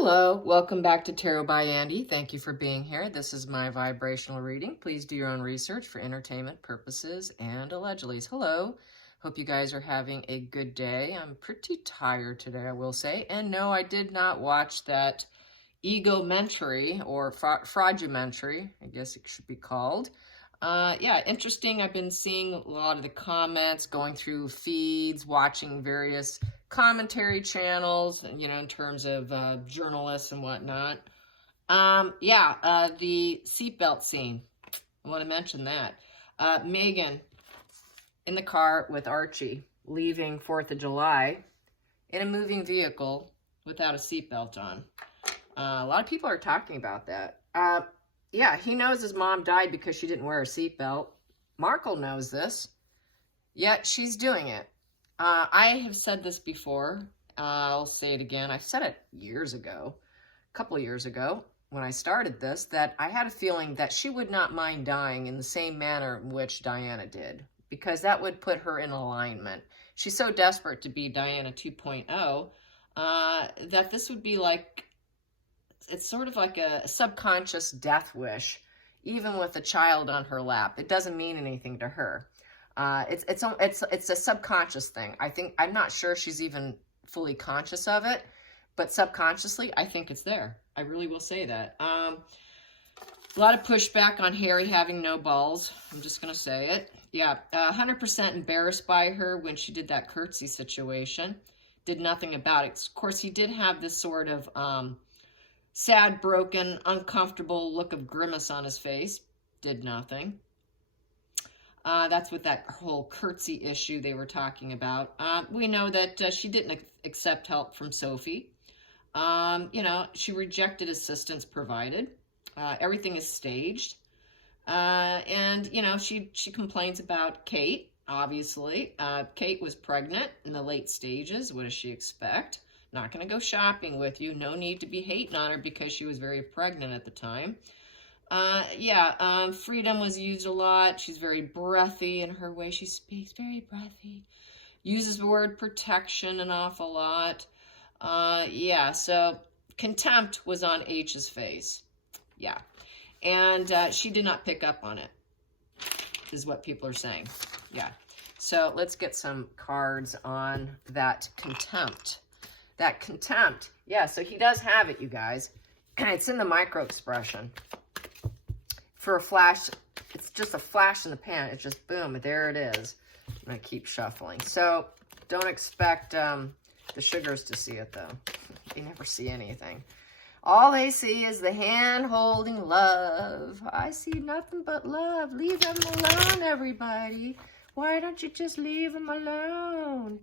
Hello, welcome back to Tarot by Andy. Thank you for being here. This is my vibrational reading. Please do your own research for entertainment purposes and allegedly. Hello, hope you guys are having a good day. I'm pretty tired today, I will say. And no, I did not watch that egomentary or fraudumentary, I guess it should be called. Yeah, interesting. I've been seeing a lot of the comments, going through feeds, watching various commentary channels, in terms of journalists and whatnot. The seatbelt scene. I want to mention that. Megan in the car with Archie, leaving 4th of July in a moving vehicle without a seatbelt on. A lot of people are talking about that. Yeah, he knows his mom died because she didn't wear a seatbelt. Markle knows this, yet she's doing it. I have said this before. I'll say it again. I said it years ago, a couple of years ago, when I started this, that I had a feeling that she would not mind dying in the same manner in which Diana did, because that would put her in alignment. She's so desperate to be Diana 2.0 that this would be like, it's sort of like a subconscious death wish, even with a child on her lap. It doesn't mean anything to her. It's a subconscious thing. I'm not sure she's even fully conscious of it, but subconsciously, I think it's there. I really will say that. A lot of pushback on Harry having no balls. I'm just going to say it. Yeah, 100% embarrassed by her when she did that curtsy situation. Did nothing about it. Of course, he did have this sort of sad, broken, uncomfortable look of grimace on his face. Did nothing. That's what that whole curtsy issue they were talking about. We know that she didn't accept help from Sophie. She rejected assistance provided. Everything is staged. She complains about Kate, obviously. Kate was pregnant in the late stages. What does she expect? Not going to go shopping with you. No need to be hating on her because she was very pregnant at the time. Freedom was used a lot. She's very breathy in her way she speaks, very breathy. Uses the word protection an awful lot. So contempt was on H's face. Yeah. And she did not pick up on it, is what people are saying. Yeah. So let's get some cards on that contempt. That contempt. Yeah, so he does have it, you guys. And it's in the micro expression. For a flash, it's just a flash in the pan. It's just boom, there it is. I'm going to keep shuffling. So don't expect the sugars to see it, though. They never see anything. All they see is the hand-holding love. I see nothing but love. Leave them alone, everybody. Why don't you just leave them alone?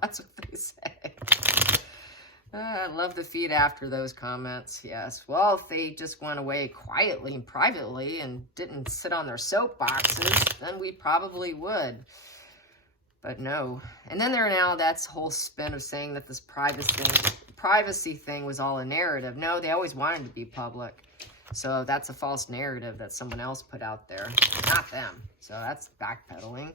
That's what they say. I love the feed after those comments. Yes. Well, if they just went away quietly and privately and didn't sit on their soapboxes, then we probably would. But no. And then that's whole spin of saying that this privacy thing was all a narrative. No, they always wanted to be public. So that's a false narrative that someone else put out there, not them. So that's backpedaling.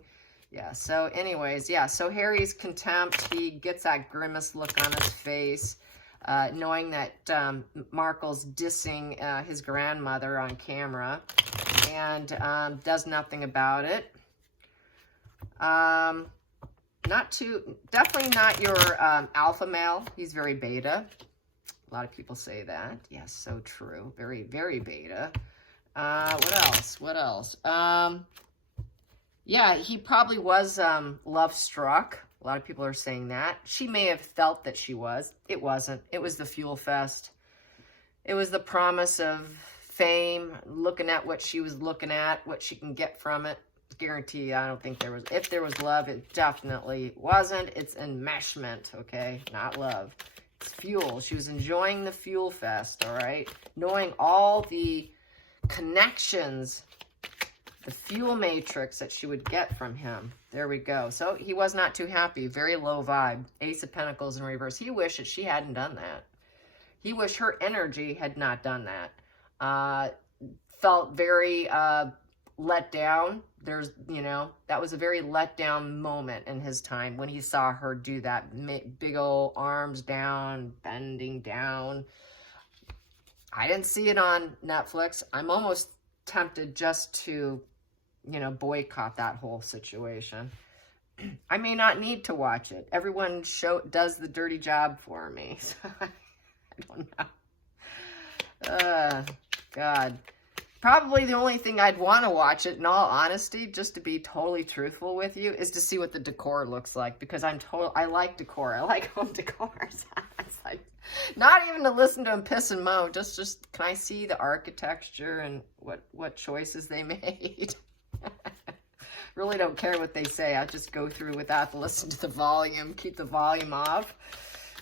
Yeah, so anyways, yeah, so Harry's contempt, he gets that grimace look on his face, knowing that Markle's dissing his grandmother on camera, and does nothing about it. Definitely not your alpha male. He's very beta. A lot of people say that. Yes, so true. Very, very beta. What else? Yeah, he probably was love-struck. A lot of people are saying that. She may have felt that she was. It wasn't. It was the fuel fest. It was the promise of fame, looking at what she was looking at, what she can get from it. Guarantee, I don't think there was. If there was love, it definitely wasn't. It's enmeshment, okay? Not love. It's fuel. She was enjoying the fuel fest, all right? Knowing all the connections, the fuel matrix that she would get from him. There we go. So he was not too happy. Very low vibe. Ace of Pentacles in reverse. He wished that she hadn't done that. He wished her energy had not done that. Felt very let down. There's, you know, that was a very let down moment in his time when he saw her do that. Big old arms down, bending down. I didn't see it on Netflix. I'm almost tempted just to, you know, boycott that whole situation. I may not need to watch it. Everyone does the dirty job for me. So I don't know. God. Probably the only thing I'd want to watch it, in all honesty, just to be totally truthful with you, is to see what the decor looks like, because I like decor. I like home decor. It's like, not even to listen to him piss and moan, just can I see the architecture and what choices they made? Really don't care what they say. I just go through without to listen to the volume, keep the volume off.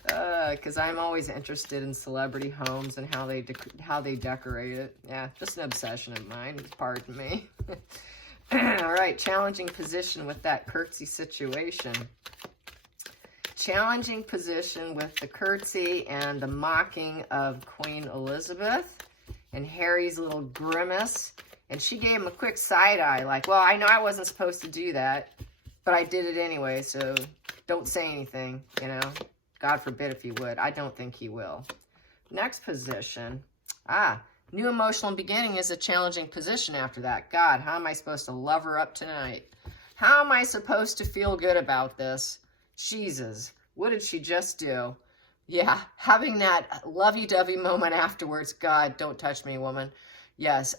Because I'm always interested in celebrity homes and how they decorate it. Yeah, just an obsession of mine. Pardon me. All right, challenging position with that curtsy situation. Challenging position with the curtsy and the mocking of Queen Elizabeth and Harry's little grimace. And she gave him a quick side eye, like, well, I know I wasn't supposed to do that, but I did it anyway, so don't say anything, you know. God forbid if he would. I don't think he will. Next position. New emotional beginning is a challenging position after that. God, how am I supposed to love her up tonight? How am I supposed to feel good about this? Jesus, what did she just do? Yeah, having that lovey-dovey moment afterwards. God, don't touch me, woman. Yes,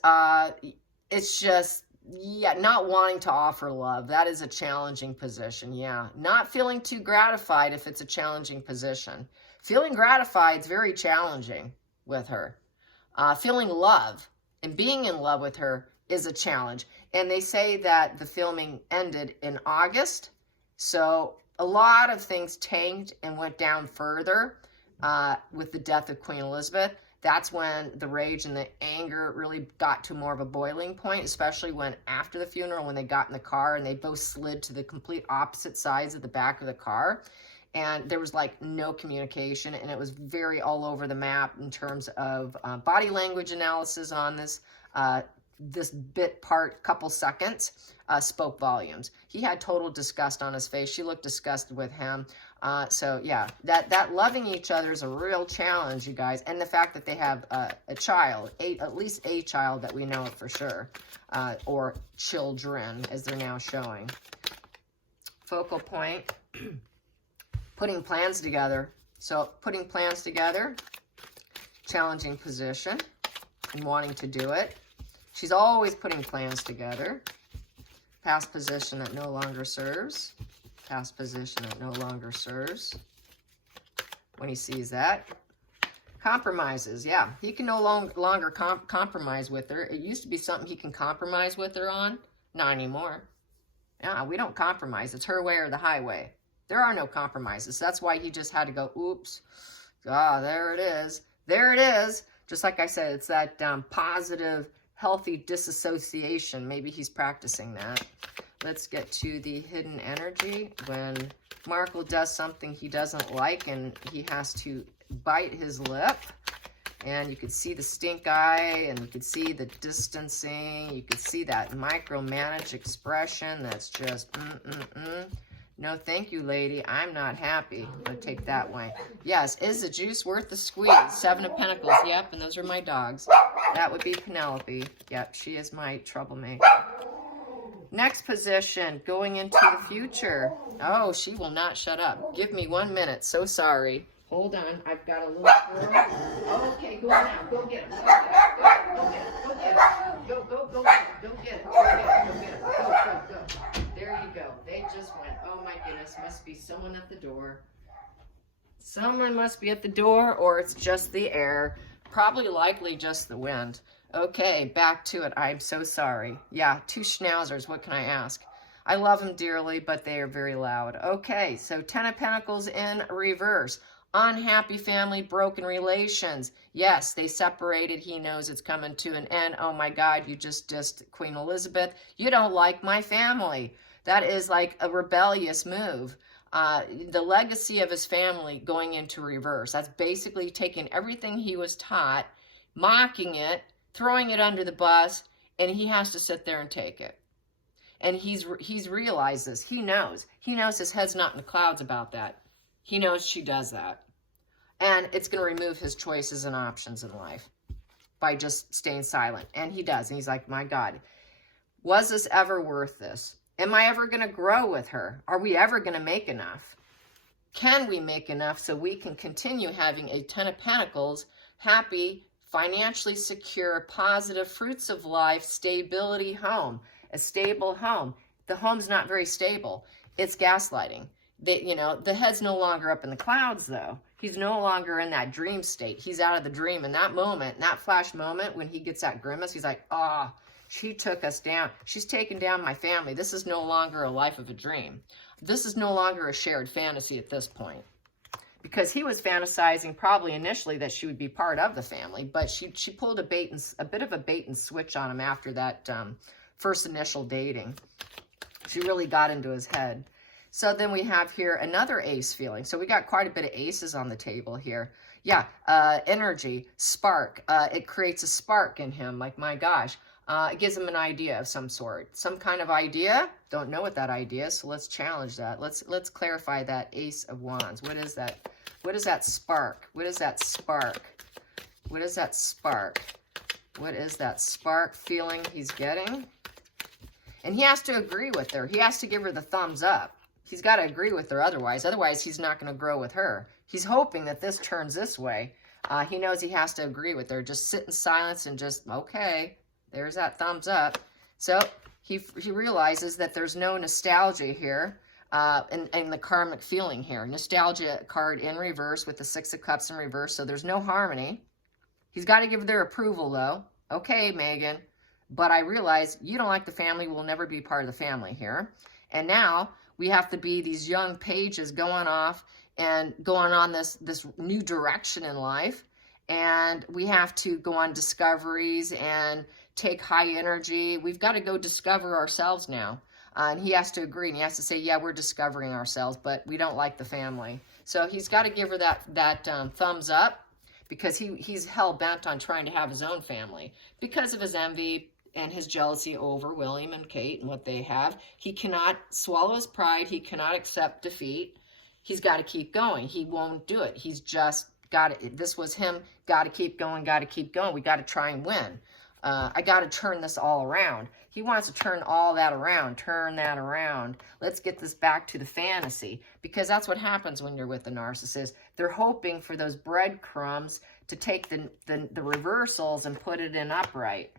it's just... yeah, not wanting to offer love. That is a challenging position, yeah. Not feeling too gratified if it's a challenging position. Feeling gratified is very challenging with her. Feeling love and being in love with her is a challenge. And they say that the filming ended in August. So a lot of things tanked and went down further with the death of Queen Elizabeth. That's when the rage and the anger really got to more of a boiling point, especially when after the funeral, when they got in the car and they both slid to the complete opposite sides of the back of the car. And there was like no communication, and it was very all over the map in terms of body language analysis on this. This bit part, couple seconds, spoke volumes. He had total disgust on his face. She looked disgusted with him. So yeah, that loving each other is a real challenge, you guys. And the fact that they have a child, at least a child that we know for sure, or children, as they're now showing. Focal point, putting plans together. So putting plans together, challenging position, and wanting to do it. She's always putting plans together. Past position that no longer serves. Past position that no longer serves. When he sees that. Compromises, yeah. He can no longer compromise with her. It used to be something he can compromise with her on. Not anymore. Yeah, we don't compromise. It's her way or the highway. There are no compromises. That's why he just had to go, oops. There it is. There it is. Just like I said, it's that positive, healthy disassociation. Maybe he's practicing that. Let's get to the hidden energy. When Markle does something he doesn't like and he has to bite his lip. And you could see the stink eye, and you could see the distancing. You could see that micromanage expression that's just, No, thank you, lady. I'm not happy. I'll take that way. Yes, is the juice worth the squeeze? 7 of Pentacles. Yep, and those are my dogs. That would be Penelope. Yep, she is my troublemaker. Next position, going into the future. Oh, she will not shut up. Give me 1 minute. So sorry. Hold on. I've got a little girl. Okay, go on now. Go get him. Go get him. Go get him. Go get him. Go get it. Go get it. Go get it. Go. There you go. They just went. Oh my goodness. Must be someone at the door. Someone must be at the door, or it's just the air. Probably likely just the wind. Okay, back to it. I'm so sorry. Yeah, 2 schnauzers. What can I ask? I love them dearly, but they are very loud. Okay, so 10 of Pentacles in reverse. Unhappy family, broken relations. Yes, they separated. He knows it's coming to an end. Oh my God, you just dissed Queen Elizabeth. You don't like my family. That is like a rebellious move. The legacy of his family going into reverse. That's basically taking everything he was taught, mocking it, throwing it under the bus, and he has to sit there and take it. And he's realized this. He knows his head's not in the clouds about that. He knows she does that. And it's going to remove his choices and options in life by just staying silent. And he does. And he's like, my God, was this ever worth this? Am I ever going to grow with her? Are we ever going to make enough? Can we make enough so we can continue having a 10 of Pentacles, happy, financially secure, positive, fruits of life, stability home, a stable home? The home's not very stable. It's gaslighting. The head's no longer up in the clouds, though. He's no longer in that dream state. He's out of the dream. In that moment, in that flash moment, when he gets that grimace, he's like, ah, she took us down. She's taken down my family. This is no longer a life of a dream. This is no longer a shared fantasy at this point. Because he was fantasizing probably initially that she would be part of the family, but she pulled a bit of a bait and switch on him after that first initial dating. She really got into his head. So then we have here another ace feeling. So we got quite a bit of aces on the table here. Yeah, energy, spark. It creates a spark in him, like, my gosh. It gives him an idea of some sort. Some kind of idea. Don't know what that idea is, so let's challenge that. Let's clarify that Ace of Wands. What is that? What is that spark? What is that spark? What is that spark? What is that spark feeling he's getting? And he has to agree with her. He has to give her the thumbs up. He's got to agree with her otherwise. Otherwise, he's not going to grow with her. He's hoping that this turns this way. He knows he has to agree with her. Just sit in silence and just, okay, there's that thumbs up. So he realizes that there's no nostalgia here in the karmic feeling here. Nostalgia card in reverse with the Six of Cups in reverse. So there's no harmony. He's got to give their approval, though. Okay, Megan, but I realize you don't like the family. We'll never be part of the family here. And now we have to be these young pages going off and going on this new direction in life. And we have to go on discoveries and take high energy. We've got to go discover ourselves now. And he has to agree, and he has to say, yeah, we're discovering ourselves, but we don't like the family. So he's got to give her that thumbs up, because he's hell-bent on trying to have his own family because of his envy and his jealousy over William and Kate and what they have. He cannot swallow his pride. He cannot accept defeat. He's got to keep going. He won't do it. He's just got to, this was him, got to keep going, got to keep going. We got to try and win. I got to turn this all around. He wants to turn all that around, turn that around. Let's get this back to the fantasy, because that's what happens when you're with the narcissist. They're hoping for those breadcrumbs to take the reversals and put it in upright.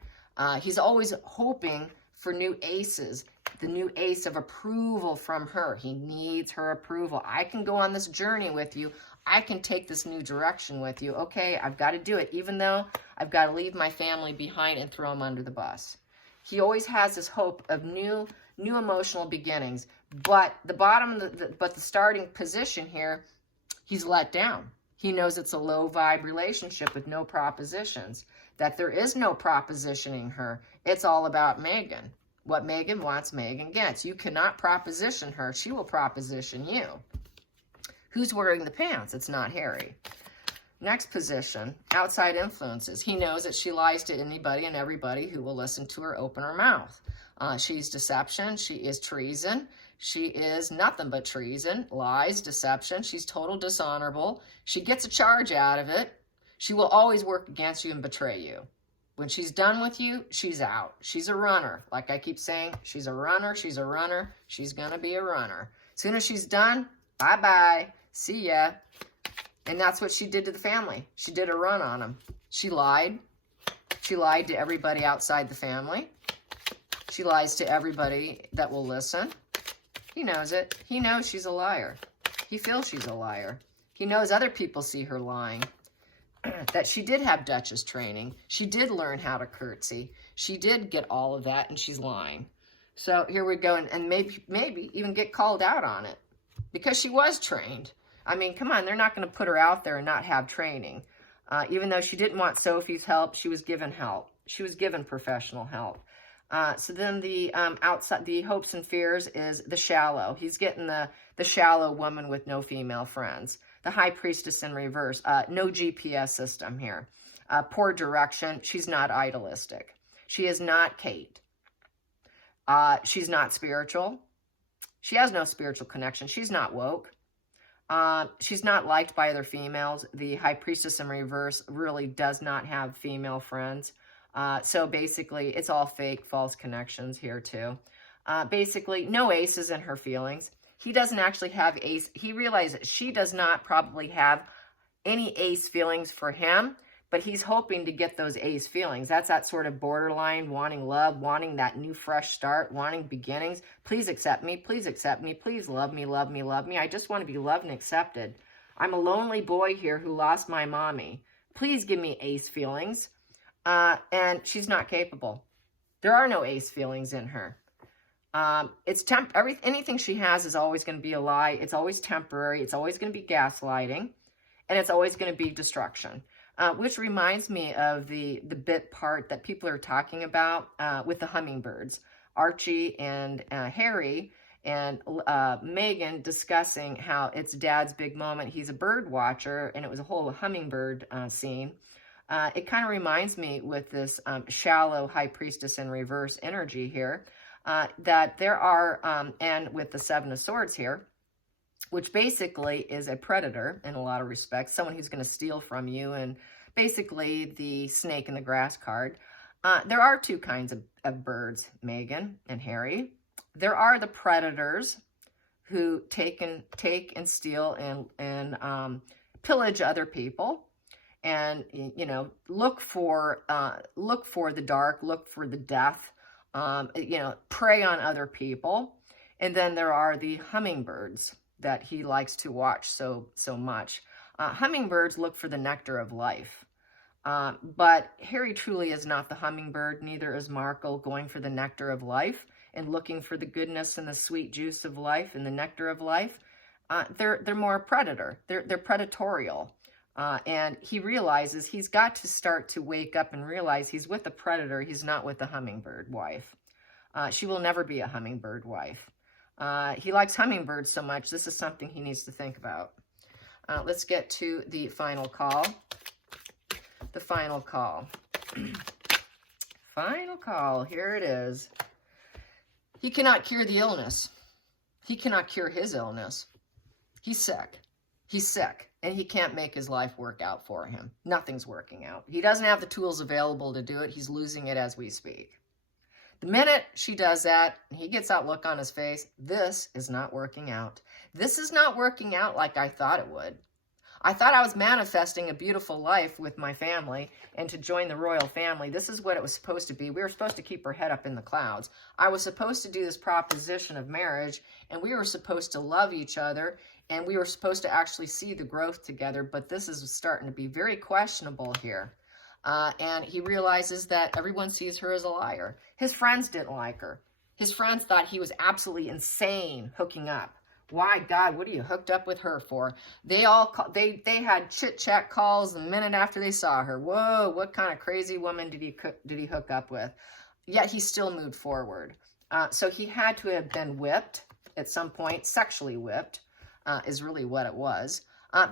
He's always hoping for new aces, the new ace of approval from her. He needs her approval. I can go on this journey with you. I can take this new direction with you. Okay, I've got to do it, even though I've got to leave my family behind and throw them under the bus. He always has this hope of new emotional beginnings, but the starting position here, he's let down. He knows it's a low vibe relationship with no propositions, that there is no propositioning her. It's all about Megan. What Megan wants, Megan gets. You cannot proposition her. She will proposition you. Who's wearing the pants? It's not Harry. Next position, outside influences. He knows that she lies to anybody and everybody who will listen to her open her mouth. She's deception. She is treason. She is nothing but treason, lies, deception. She's total dishonorable. She gets a charge out of it. She will always work against you and betray you. When she's done with you, she's out. She's a runner. Like I keep saying, she's a runner. She's a runner. She's going to be a runner. As soon as she's done, bye-bye. See ya. And that's what she did to the family. She did a run on them. She lied. She lied to everybody outside the family. She lies to everybody that will listen. He knows it. He knows she's a liar. He feels she's a liar. He knows other people see her lying. That she did have Duchess training. She did learn how to curtsy. She did get all of that, and she's lying. So here we go, and maybe even get called out on it, because she was trained. I mean, come on, they're not going to put her out there and not have training. Even though she didn't want Sophie's help, she was given help. She was given professional help. So then the outside, the hopes and fears is the shallow. He's getting the shallow woman with no female friends. The high priestess in reverse. No GPS system here. Poor direction. She's not idealistic. She is not Kate. She's not spiritual. She has no spiritual connection. She's not woke. She's not liked by other females. The high priestess in reverse really does not have female friends. So basically, it's all fake, false connections here too. Basically, no aces in her feelings. He doesn't actually have ace. He realizes she does not probably have any ace feelings for him, but he's hoping to get those ace feelings. That's that sort of borderline, wanting love, wanting that new fresh start, wanting beginnings. Please accept me. Please accept me. Please love me, love me, love me. I just want to be loved and accepted. I'm a lonely boy here who lost my mommy. Please give me ace feelings. And she's not capable. There are no ace feelings in her. Anything she has is always going to be a lie. It's always temporary. It's always going to be gaslighting. And it's always going to be destruction. Which reminds me of the bit part that people are talking about with the hummingbirds. Archie and Harry and Megan discussing how it's Dad's big moment. He's a bird watcher, and it was a whole hummingbird scene. It kind of reminds me with this shallow high priestess in reverse energy here, that there are, and with the Seven of Swords here, which basically is a predator in a lot of respects, someone who's going to steal from you, and basically the snake in the grass card. There are two kinds of birds, Megan and Harry. There are the predators who take and steal and pillage other people, and look for the dark, look for the death, prey on other people. And then there are the hummingbirds that he likes to watch so much. Hummingbirds look for the nectar of life. But Harry truly is not the hummingbird, neither is Markle going for the nectar of life and looking for the goodness and the sweet juice of life and the nectar of life. They're more a predator. They're predatorial. And he realizes he's got to start to wake up and realize he's with a predator. He's not with a hummingbird wife. She will never be a hummingbird wife. He likes hummingbirds so much. This is something he needs to think about. Let's get to the final call. The final call. Final call. Here it is. He cannot cure the illness. He cannot cure his illness. He's sick. He's sick. And he can't make his life work out for him. Nothing's working out. He doesn't have the tools available to do it. He's losing it as we speak. The minute she does that, and he gets that look on his face, this is not working out. This is not working out like I thought it would. I thought I was manifesting a beautiful life with my family and to join the royal family. This is what it was supposed to be. We were supposed to keep her head up in the clouds. I was supposed to do this proposition of marriage, and we were supposed to love each other, and we were supposed to actually see the growth together, but this is starting to be very questionable here. And he realizes that everyone sees her as a liar. His friends didn't like her. His friends thought he was absolutely insane hooking up. Why, God, what are you hooked up with her for? They had chit-chat calls the minute after they saw her. Whoa, what kind of crazy woman did he hook up with? Yet he still moved forward. So he had to have been whipped at some point, sexually whipped, is really what it was.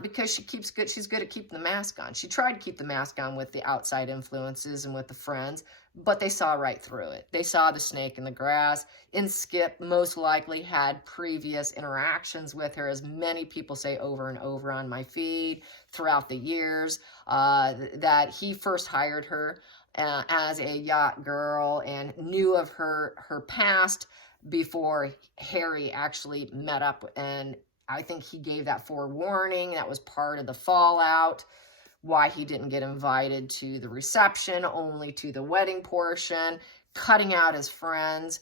Because she's good at keeping the mask on. She tried to keep the mask on with the outside influences and with the friends, but they saw right through it. They saw the snake in the grass. And Skip most likely had previous interactions with her, as many people say over and over on my feed throughout the years, that he first hired her as a yacht girl and knew of her past before Harry actually met up, and I think he gave that forewarning. That was part of the fallout, why he didn't get invited to the reception, only to the wedding portion, cutting out his friends.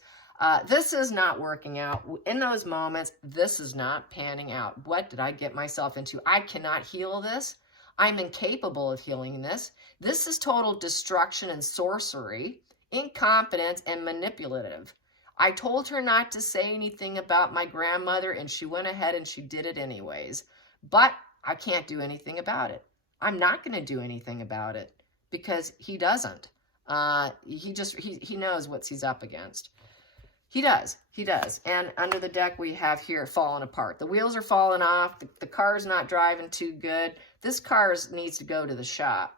This is not working out. In those moments, this is not panning out. What did I get myself into? I cannot heal this. I'm incapable of healing this. This is total destruction and sorcery, incompetence and manipulative. I told her not to say anything about my grandmother, and she went ahead and she did it anyways. But I can't do anything about it. I'm not going to do anything about it because he doesn't. He knows what he's up against. He does. And under the deck we have here falling apart. The wheels are falling off. The car's not driving too good. This car needs to go to the shop.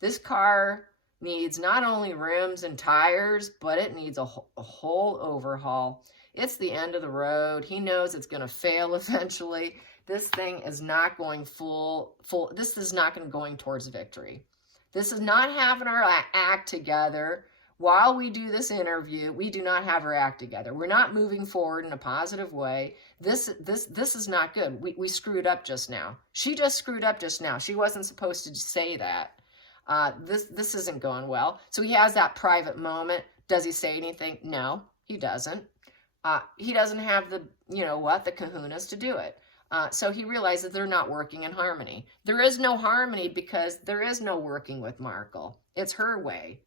This car needs not only rims and tires, but it needs a whole overhaul. It's the end of the road. He knows it's going to fail eventually. This thing is not going this is not going towards victory. This is not having our act together. While we do this interview, we do not have our act together. We're not moving forward in a positive way. This is not good. We screwed up just now. She just screwed up just now. She wasn't supposed to say that. This isn't going well. So he has that private moment. Does he say anything? No, he doesn't. He doesn't have the, the kahunas to do it. So he realizes they're not working in harmony. There is no harmony because there is no working with Markle. It's her way.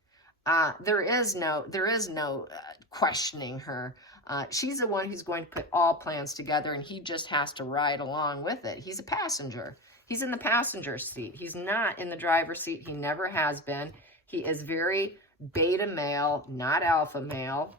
There is no questioning her. She's the one who's going to put all plans together, and he just has to ride along with it. He's a passenger. He's in the passenger seat. He's not in the driver's seat. He never has been. He is very beta male, not alpha male,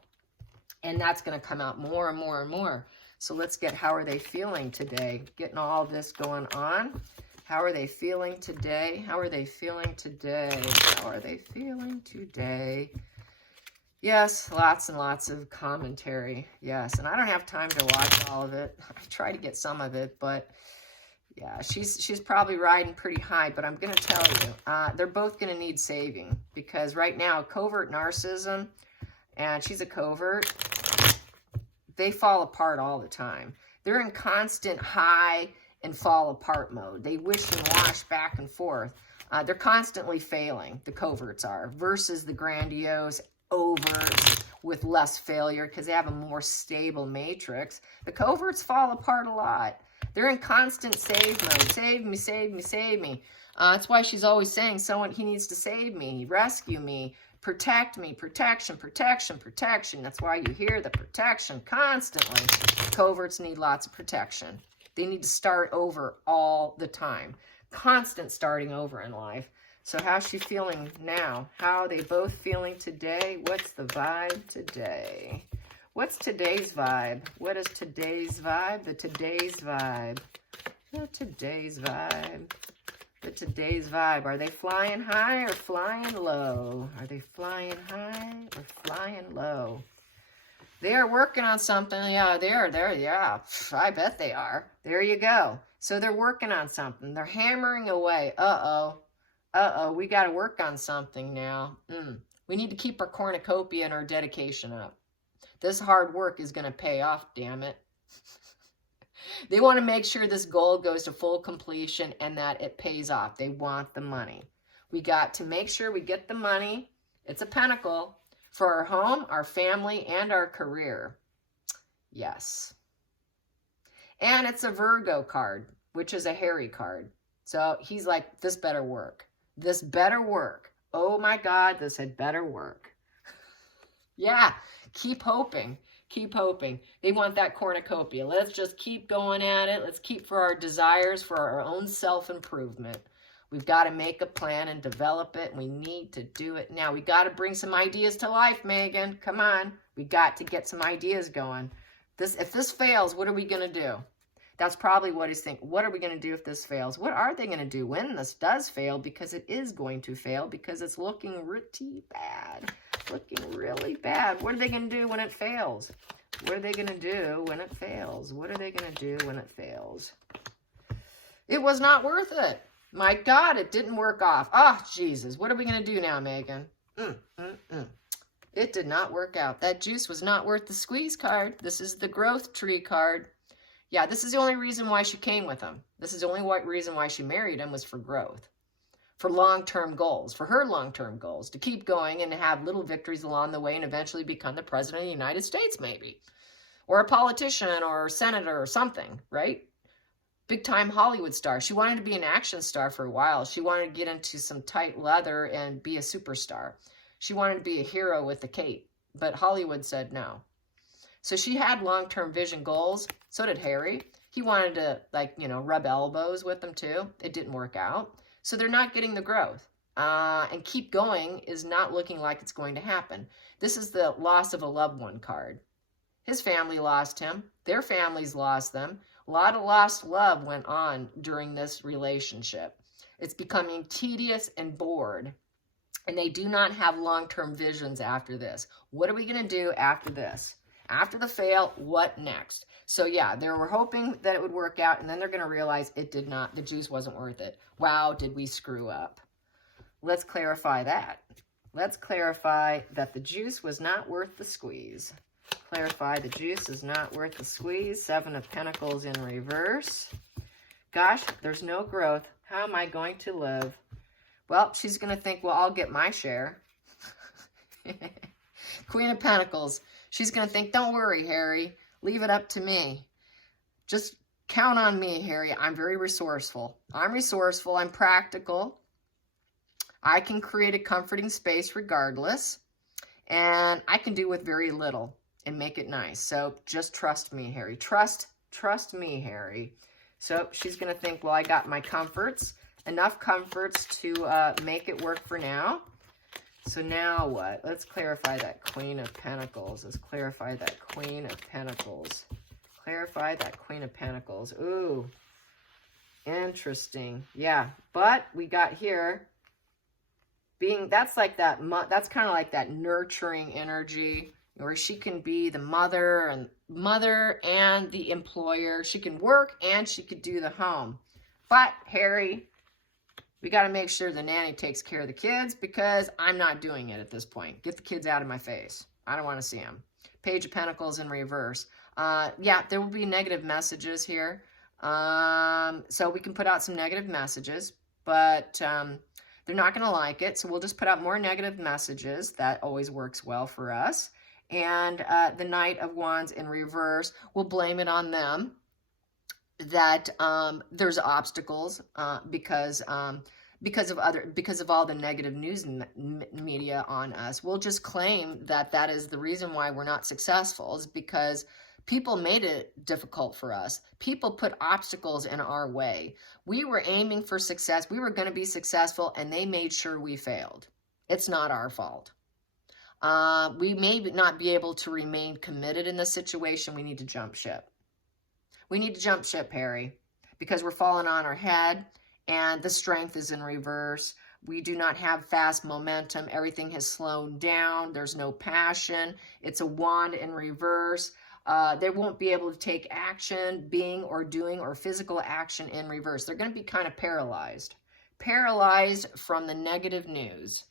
and that's going to come out more and more and more. So let's get, how are they feeling today? Getting all this going on. How are they feeling today? How are they feeling today? How are they feeling today? Yes, lots and lots of commentary. Yes, and I don't have time to watch all of it. I try to get some of it, but yeah, she's probably riding pretty high, but I'm going to tell you, they're both going to need saving because right now, covert narcissism, and she's a covert, they fall apart all the time. They're in constant high and fall apart mode. They wish and wash back and forth. They're constantly failing, the coverts are, versus the grandiose overts with less failure because they have a more stable matrix. The coverts fall apart a lot. They're in constant save mode. Save me, save me, save me. That's why she's always saying he needs to save me, rescue me, protect me, protection, protection, protection. That's why you hear the protection constantly. Coverts need lots of protection. They need to start over all the time. Constant starting over in life. So how's she feeling now? How are they both feeling today? What's the vibe today? What's today's vibe? What is today's vibe? The today's vibe. The today's vibe. The today's vibe. Are they flying high or flying low? Are they flying high or flying low? They are working on something. Yeah, yeah. I bet they are. There you go. So they're working on something. They're hammering away. Uh-oh, we got to work on something now. We need to keep our cornucopia and our dedication up. This hard work is going to pay off, damn it. They want to make sure this goal goes to full completion and that it pays off. They want the money. We got to make sure we get the money. It's a pentacle for our home, our family, and our career. Yes. And it's a Virgo card, which is a hairy card. So he's like, this better work. This better work. Oh my God, this had better work. Yeah, keep hoping. Keep hoping. They want that cornucopia. Let's just keep going at it. Let's keep for our desires, for our own self-improvement. We've got to make a plan and develop it. And we need to do it now. We got to bring some ideas to life, Megan. Come on. We got to get some ideas going. If this fails, what are we going to do? That's probably what he's thinking. What are we going to do if this fails? What are they going to do when this does fail? Because it is going to fail. Because it's looking pretty bad. Looking really bad. What are they going to do when it fails? What are they going to do when it fails? What are they going to do when it fails? It was not worth it. My God, it didn't work off. Oh, Jesus. What are we going to do now, Megan? It did not work out. That juice was not worth the squeeze card. This is the growth tree card. Yeah, this is the only reason why she came with him. This is the only reason why she married him was for growth. For long-term goals, for her long-term goals, to keep going and to have little victories along the way and eventually become the president of the United States, maybe. Or a politician or a senator or something, right? Big-time Hollywood star. She wanted to be an action star for a while. She wanted to get into some tight leather and be a superstar. She wanted to be a hero with a cape, but Hollywood said no. So she had long-term vision goals. So did Harry. He wanted to, rub elbows with them too. It didn't work out. So they're not getting the growth. And keep going is not looking like it's going to happen. This is the loss of a loved one card. His family lost him. Their families lost them. A lot of lost love went on during this relationship. It's becoming tedious and bored. And they do not have long-term visions after this. What are we going to do after this? After the fail, what next? So yeah, they were hoping that it would work out, and then they're going to realize it did not. The juice wasn't worth it. Wow, did we screw up? Let's clarify that. Let's clarify that the juice was not worth the squeeze. Clarify the juice is not worth the squeeze. 7 of Pentacles in reverse. Gosh, there's no growth. How am I going to live? Well, she's going to think, well, I'll get my share. Queen of Pentacles. She's going to think, don't worry, Harry. Leave it up to me. Just count on me, Harry. I'm very resourceful. I'm resourceful. I'm practical. I can create a comforting space regardless. And I can do with very little and make it nice. So just trust me, Harry. Trust me, Harry. So she's going to think, well, I got my comforts. Enough comforts to make it work for now. So now what? Let's clarify that Queen of Pentacles. Let's clarify that Queen of Pentacles. Clarify that Queen of Pentacles. Ooh, interesting. Yeah, but we got here being, that's like that, that's kind of like that nurturing energy where she can be the mother and the employer. She can work and she could do the home. But Harry, we got to make sure the nanny takes care of the kids because I'm not doing it at this point. Get the kids out of my face. I don't want to see them. Page of Pentacles in reverse. Yeah, there will be negative messages here. So we can put out some negative messages, but they're not going to like it. So we'll just put out more negative messages. That always works well for us. And the Knight of Wands in reverse, we'll blame it on them. That there's obstacles because of all the negative news media on us. We'll just claim that that is the reason why we're not successful, is because people made it difficult for us. People put obstacles in our way. We were aiming for success. We were going to be successful, and they made sure we failed. It's not our fault. We may not be able to remain committed in this situation. We need to jump ship. We need to jump ship, Harry, because we're falling on our head and the strength is in reverse. We do not have fast momentum. Everything has slowed down. There's no passion. It's a wand in reverse. They won't be able to take action, being or doing or physical action in reverse. They're going to be kind of paralyzed from the negative news.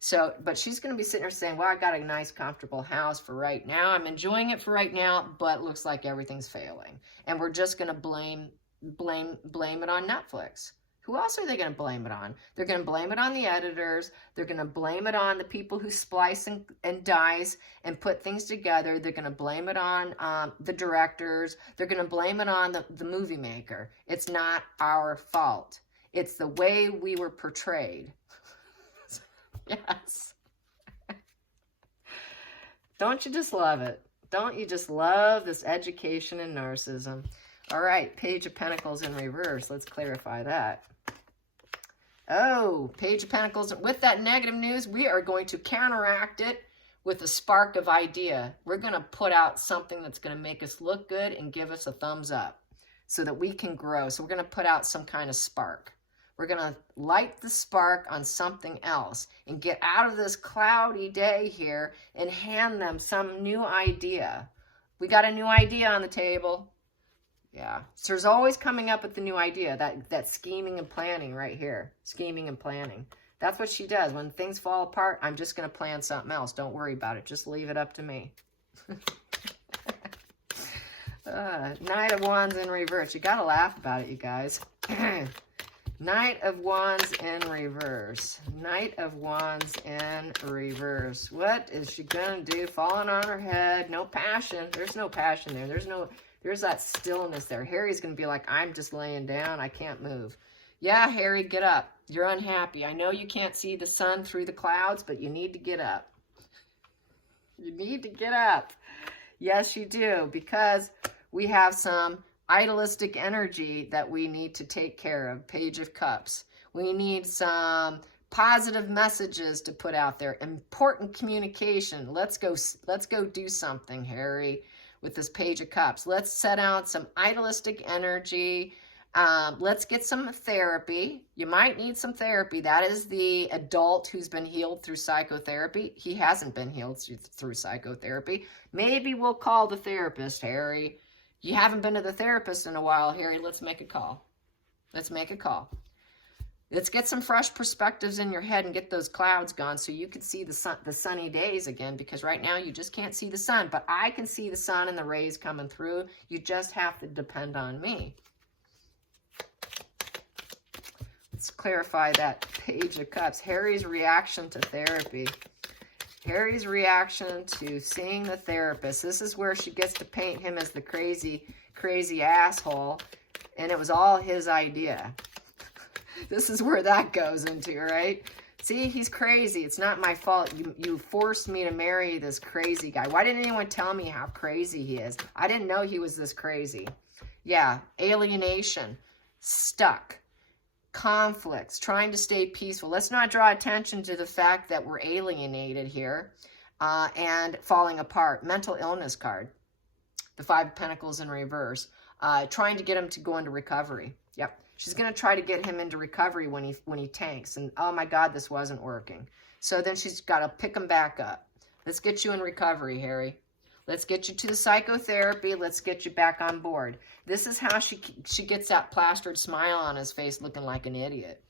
So, but she's going to be sitting there saying, well, I got a nice, comfortable house for right now. I'm enjoying it for right now, but it looks like everything's failing. And we're just going to blame it on Netflix. Who else are they going to blame it on? They're going to blame it on the editors. They're going to blame it on the people who splice and dice and put things together. They're going to blame it on the directors. They're going to blame it on the movie maker. It's not our fault. It's the way we were portrayed. Yes. Don't you just love it? Don't you just love this education in narcissism? All right, Page of Pentacles in reverse. Let's clarify that. Oh, Page of Pentacles. With that negative news, we are going to counteract it with a spark of idea. We're going to put out something that's going to make us look good and give us a thumbs up so that we can grow. So we're going to put out some kind of spark. We're going to light the spark on something else and get out of this cloudy day here and hand them some new idea. We got a new idea on the table. Yeah. So there's always coming up with the new idea, that scheming and planning right here. Scheming and planning. That's what she does. When things fall apart, I'm just going to plan something else. Don't worry about it. Just leave it up to me. Knight of Wands in reverse. You got to laugh about it, you guys. Knight of Wands in reverse. Knight of Wands in reverse. What is she going to do? Falling on her head. No passion. There's no passion there. There's that stillness there. Harry's going to be like, I'm just laying down. I can't move. Yeah, Harry, get up. You're unhappy. I know you can't see the sun through the clouds, but you need to get up. You need to get up. Yes, you do, because we have some idealistic energy that we need to take care of. Page of Cups. We need some positive messages to put out there. Important communication. Let's go do something, Harry, with this Page of Cups. Let's set out some idealistic energy. Let's get some therapy. You might need some therapy. That is the adult who's been healed through psychotherapy. He hasn't been healed through psychotherapy. Maybe we'll call the therapist, Harry. You haven't been to the therapist in a while, Harry. Let's make a call. Let's make a call. Let's get some fresh perspectives in your head and get those clouds gone so you can see the sunny days again, because right now you just can't see the sun. But I can see the sun and the rays coming through. You just have to depend on me. Let's clarify that Page of Cups. Harry's reaction to therapy. Harry's reaction to seeing the therapist. This is where she gets to paint him as the crazy, crazy asshole. And it was all his idea. This is where that goes into, right? See, he's crazy. It's not my fault. You forced me to marry this crazy guy. Why didn't anyone tell me how crazy he is? I didn't know he was this crazy. Yeah, alienation, stuck. Conflicts, trying to stay peaceful. Let's not draw attention to the fact that we're alienated here and falling apart. Mental illness card. The Five of Pentacles in reverse. Trying to get him to go into recovery. Yep. She's going to try to get him into recovery when he tanks. And oh my God, this wasn't working. So then she's got to pick him back up. Let's get you in recovery, Harry. Let's get you to the psychotherapy. Let's get you back on board. This is how she gets that plastered smile on his face looking like an idiot.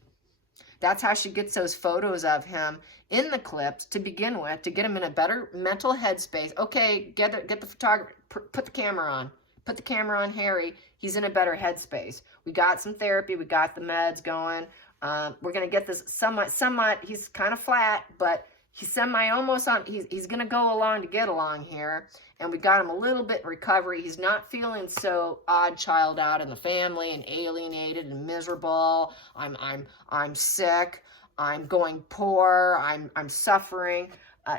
That's how she gets those photos of him in the clips to begin with, to get him in a better mental headspace. Okay, get the photographer, put the camera on. Put the camera on Harry. He's in a better headspace. We got some therapy. We got the meds going. We're going to get this somewhat, he's kind of flat, but he's almost on, he's going to go along to get along here. And we got him a little bit in recovery. He's not feeling so odd child out in the family and alienated and miserable. I'm sick. I'm going poor. I'm suffering.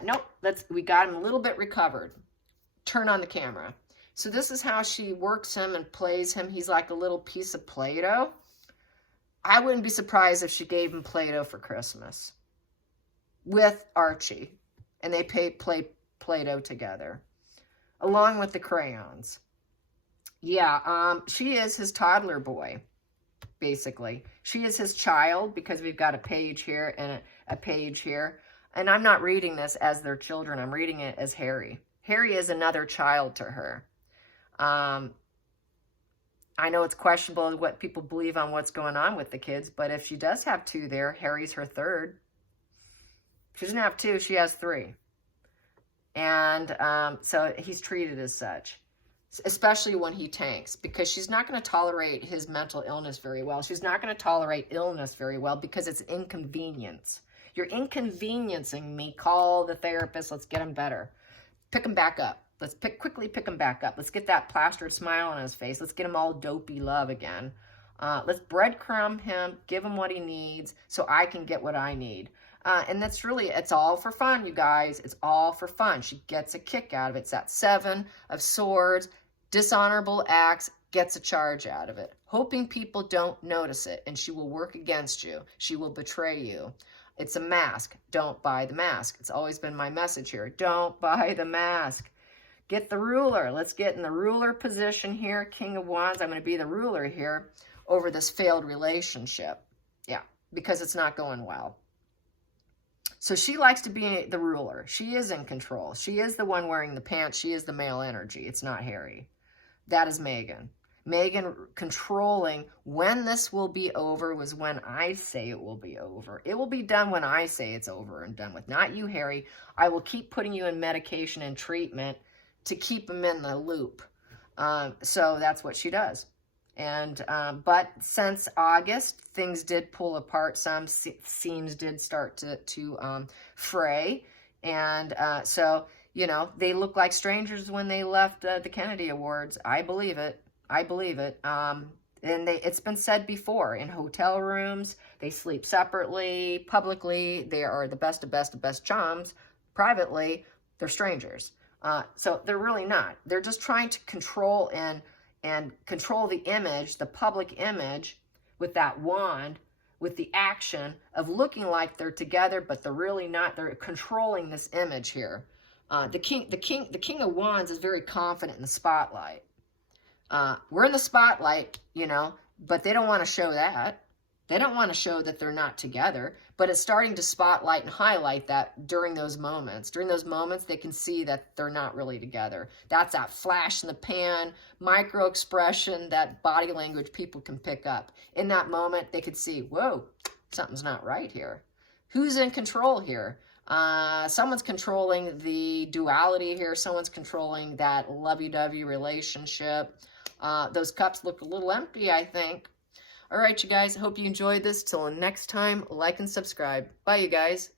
Nope. We got him a little bit recovered. Turn on the camera. So this is how she works him and plays him. He's like a little piece of Play-Doh. I wouldn't be surprised if she gave him Play-Doh for Christmas with Archie. And they play Play-Doh together, along with the crayons. Yeah, she is his toddler boy, basically. She is his child, because we've got a page here and a page here. And I'm not reading this as their children. I'm reading it as Harry. Harry is another child to her. I know it's questionable what people believe on what's going on with the kids, but if she does have two there, Harry's her third. She doesn't have two, she has three. And so he's treated as such, especially when he tanks, because she's not going to tolerate his mental illness very well. She's not going to tolerate illness very well because it's inconvenience. You're inconveniencing me. Call the therapist. Let's get him better. Pick him back up. Let's quickly pick him back up. Let's get that plastered smile on his face. Let's get him all dopey love again. Let's breadcrumb him, give him what he needs so I can get what I need. And that's really, it's all for fun, you guys. It's all for fun. She gets a kick out of it. It's that Seven of Swords, dishonorable acts, gets a charge out of it. Hoping people don't notice it, and she will work against you. She will betray you. It's a mask. Don't buy the mask. It's always been my message here. Don't buy the mask. Get the ruler. Let's get in the ruler position here. King of Wands. I'm going to be the ruler here over this failed relationship. Yeah, because it's not going well. So she likes to be the ruler. She is in control. She is the one wearing the pants. She is the male energy. It's not Harry. That is Megan. Megan controlling when this will be over was when I say it will be over. It will be done when I say it's over and done with. Not you, Harry. I will keep putting you in medication and treatment to keep him in the loop. So that's what she does. And but since August, things did pull apart. Some seams did start to fray. And so, you know, they look like strangers when they left the Kennedy Awards. I believe it. I believe it. And it's been said before, in hotel rooms, they sleep separately. Publicly, they are the best of best chums. Privately, they're strangers. So they're really not. They're just trying to control and control the image, the public image, with that wand, with the action of looking like they're together, but they're really not. They're controlling this image here. The King of Wands is very confident in the spotlight. We're in the spotlight, you know, but they don't want to show that. They don't want to show that they're not together, but it's starting to spotlight and highlight that during those moments. During those moments, they can see that they're not really together. That's that flash in the pan, micro expression, that body language people can pick up. In that moment, they could see, whoa, something's not right here. Who's in control here? Someone's controlling the duality here. Someone's controlling that lovey-dovey relationship. Those cups look a little empty, I think. All right, you guys, hope you enjoyed this. Till next time, like and subscribe. Bye, you guys.